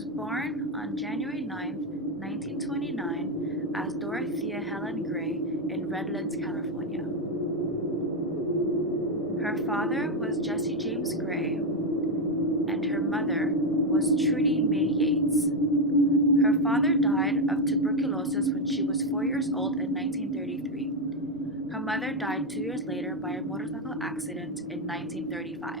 was born on January 9th, 1929, as Dorothea Helen Gray in Redlands, California. Her father was Jesse James Gray, and her mother was Trudy May Yates. Her father died of tuberculosis when she was 4 years old in 1933. Her mother died 2 years later by a motorcycle accident in 1935.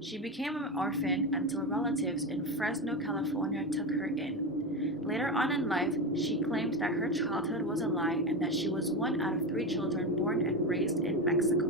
She became an orphan until relatives in Fresno, California took her in. Later on in life, she claimed that her childhood was a lie and that she was one out of 3 children born and raised in Mexico.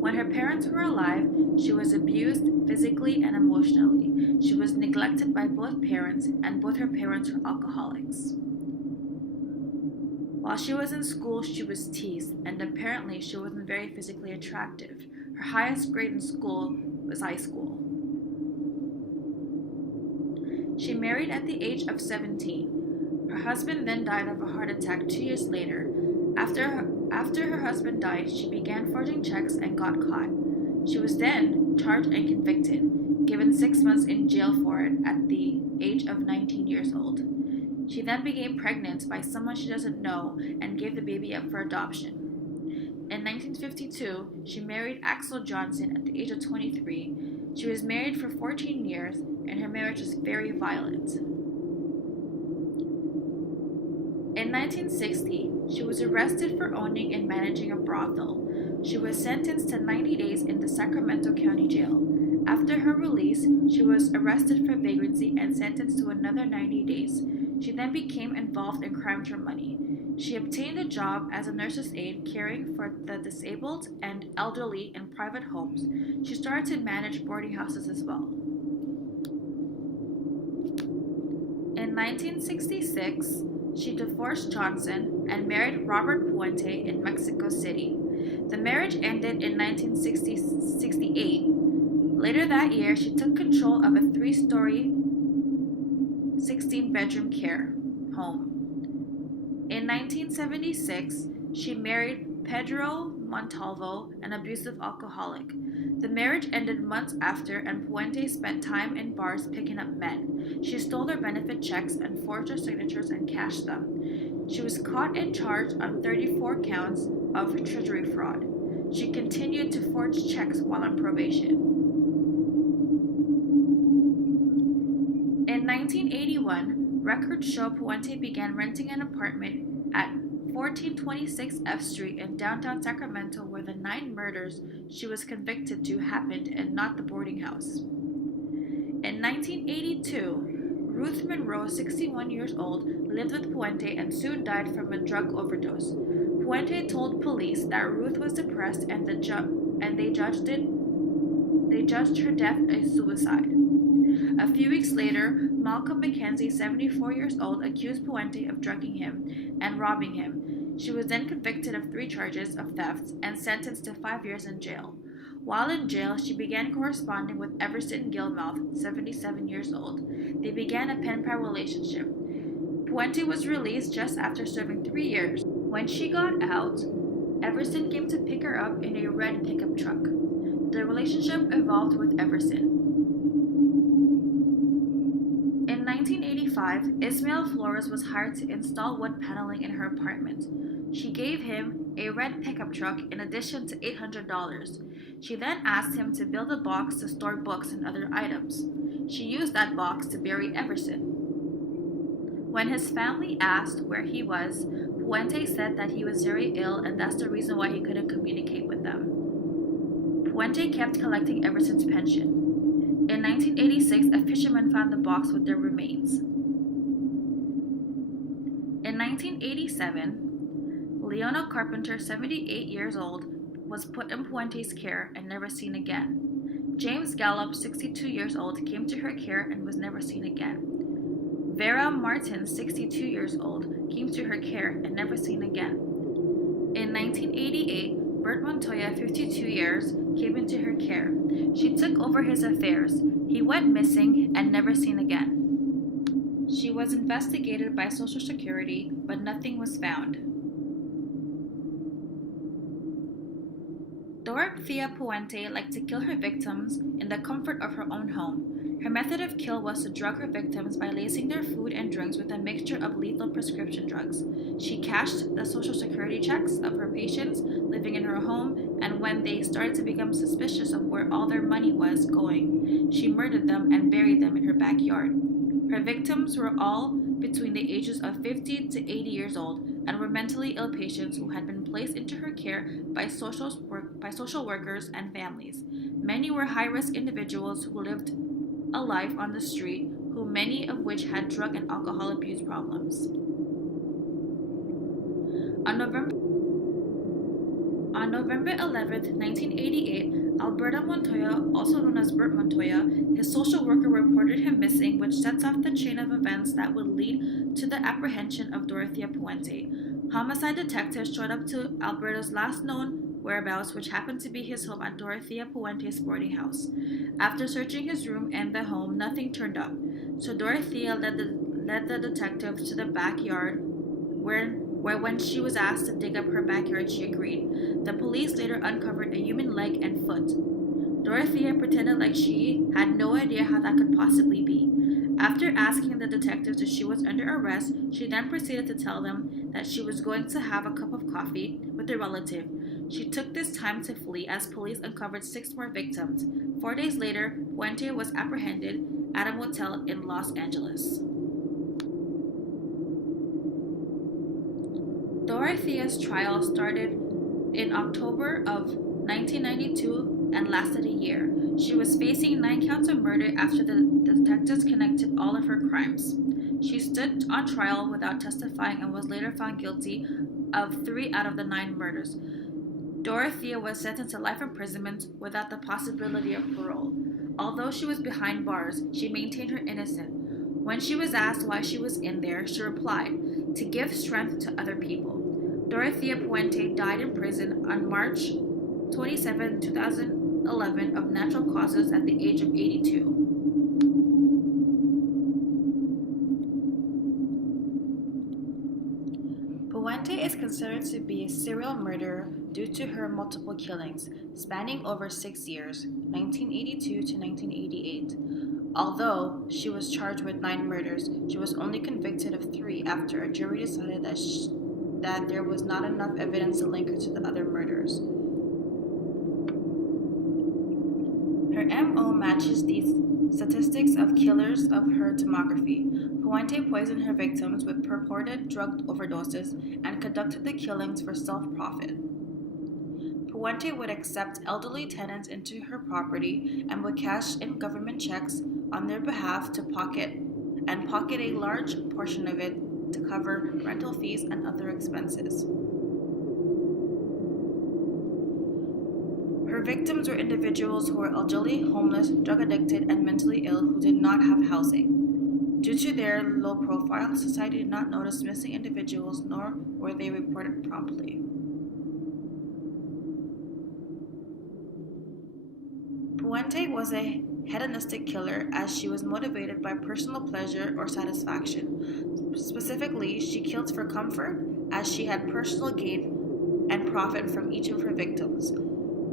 When her parents were alive, she was abused physically and emotionally. She was neglected by both parents, and both her parents were alcoholics. While she was in school, she was teased, and apparently she wasn't very physically attractive. Her highest grade in school was high school. She married at the age of 17. Her husband then died of a heart attack 2 years later. After her husband died, she began forging checks and got caught. She was then charged and convicted, given 6 months in jail for it at the age of 19 years old. She then became pregnant by someone she doesn't know and gave the baby up for adoption. In 1952, she married Axel Johnson at the age of 23. She was married for 14 years, and her marriage was very violent. In 1960, she was arrested for owning and managing a brothel. She was sentenced to 90 days in the Sacramento County Jail. After her release, she was arrested for vagrancy and sentenced to another 90 days. She then became involved in crime for money. She obtained a job as a nurse's aide caring for the disabled and elderly in private homes. She started to manage boarding houses as well. In 1966, she divorced Johnson and married Robert Puente in Mexico City. The marriage ended in 1968. Later that year, she took control of a 3-story, 16-bedroom care home. In 1976, she married Pedro Montalvo, an abusive alcoholic. The marriage ended months after, and Puente spent time in bars picking up men. She stole their benefit checks and forged their signatures and cashed them. She was caught and charged on 34 counts of treasury fraud. She continued to forge checks while on probation. In 1981, records show Puente began renting an apartment at 1426 F Street in downtown Sacramento, where the 9 murders she was convicted to happened and not the boarding house. In 1982, Ruth Monroe, 61 years old, lived with Puente and soon died from a drug overdose. Puente told police that Ruth was depressed and they judged her death a suicide. A few weeks later, Malcolm McKenzie, 74 years old, accused Puente of drugging him and robbing him. She was then convicted of 3 charges of theft and sentenced to 5 years in jail. While in jail, she began corresponding with Everson Gilmouth, 77 years old. They began a pen pal relationship. Puente was released just after serving 3 years. When she got out, Everson came to pick her up in a red pickup truck. The relationship evolved with Everson. In 1985, Ismael Flores was hired to install wood paneling in her apartment. She gave him a red pickup truck in addition to $800. She then asked him to build a box to store books and other items. She used that box to bury Everson. When his family asked where he was, Puente said that he was very ill and that's the reason why he couldn't communicate with them. Puente kept collecting Everson's pension. In 1986, a fisherman found the box with their remains. In 1987, Leona Carpenter, 78 years old, was put in Puente's care and never seen again. James Gallup, 62 years old, came to her care and was never seen again. Vera Martin, 62 years old, came to her care and never seen again. In 1988, Bert Montoya, 52 years, came into her care. She took over his affairs. He went missing and never seen again. She was investigated by Social Security, but nothing was found. Dorothea Puente liked to kill her victims in the comfort of her own home. Her method of kill was to drug her victims by lacing their food and drinks with a mixture of lethal prescription drugs. She cashed the social security checks of her patients living in her home, and when they started to become suspicious of where all their money was going, she murdered them and buried them in her backyard. Her victims were all between the ages of 50 to 80 years old and were mentally ill patients who had been placed into her care by social workers and families. Many were high-risk individuals who lived a life on the street, who many of which had drug and alcohol abuse problems. On November 11, 1988, Alberto Montoya, also known as Bert Montoya, his social worker reported him missing, which sets off the chain of events that would lead to the apprehension of Dorothea Puente. Homicide detectives showed up to Alberto's last known whereabouts, which happened to be his home at Dorothea Puente's boarding house. After searching his room and the home, nothing turned up. So Dorothea led the detectives to the backyard where when she was asked to dig up her backyard, she agreed. The police later uncovered a human leg and foot. Dorothea pretended like she had no idea how that could possibly be. After asking the detectives if she was under arrest, she then proceeded to tell them that she was going to have a cup of coffee with a relative. She took this time to flee as police uncovered 6 more victims. 4 days later, Puente was apprehended at a motel in Los Angeles. Dorothea's trial started in October of 1992 and lasted a year. She was facing 9 counts of murder after the detectives connected all of her crimes. She stood on trial without testifying and was later found guilty of 3 out of the 9 murders. Dorothea was sentenced to life imprisonment without the possibility of parole. Although she was behind bars, she maintained her innocence. When she was asked why she was in there, she replied, "To give strength to other people." Dorothea Puente died in prison on March 27, 2011 of natural causes at the age of 82. Puente is considered to be a serial murderer due to her multiple killings, spanning over 6 years, 1982 to 1988. Although she was charged with 9 murders, she was only convicted of 3 after a jury decided that there was not enough evidence to link her to the other murders. Her MO matches these statistics of killers of her demography. Puente poisoned her victims with purported drug overdoses and conducted the killings for self-profit. Puente would accept elderly tenants into her property and would cash in government checks on their behalf to pocket a large portion of it to cover rental fees and other expenses. Her victims were individuals who were elderly, homeless, drug addicted, and mentally ill who did not have housing. Due to their low profile, society did not notice missing individuals, nor were they reported promptly. Puente was a hedonistic killer as she was motivated by personal pleasure or satisfaction. Specifically, she killed for comfort as she had personal gain and profit from each of her victims.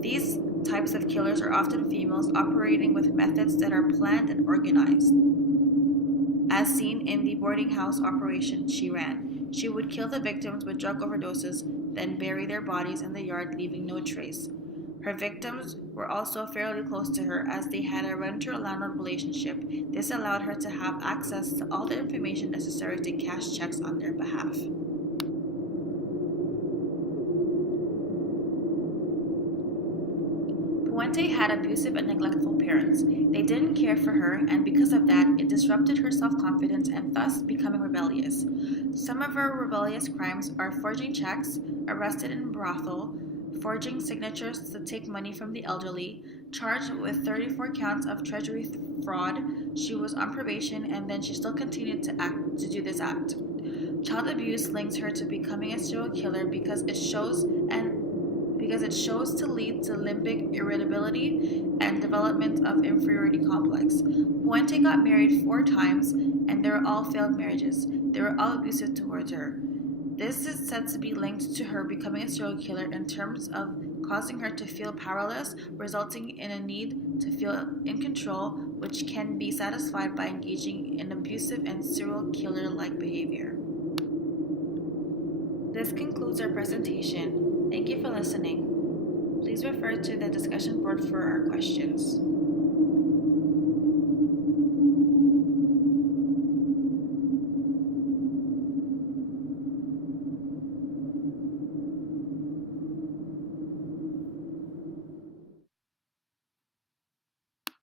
These types of killers are often females operating with methods that are planned and organized. As seen in the boarding house operation she ran, she would kill the victims with drug overdoses, then bury their bodies in the yard, leaving no trace. Her victims were also fairly close to her as they had a renter-landlord relationship. This allowed her to have access to all the information necessary to cash checks on their behalf. Puente had abusive and neglectful parents. They didn't care for her, and because of that, it disrupted her self-confidence and thus becoming rebellious. Some of her rebellious crimes are forging checks, arrested in a brothel, forging signatures to take money from the elderly, charged with 34 counts of treasury fraud. She was on probation and then she still continued to do this act. Child abuse links her to becoming a serial killer because it shows to lead to limbic irritability and development of inferiority complex. Puente got married 4 times and they were all failed marriages. They were all abusive towards her. This is said to be linked to her becoming a serial killer in terms of causing her to feel powerless, resulting in a need to feel in control, which can be satisfied by engaging in abusive and serial killer-like behavior. This concludes our presentation. Thank you for listening. Please refer to the discussion board for our questions.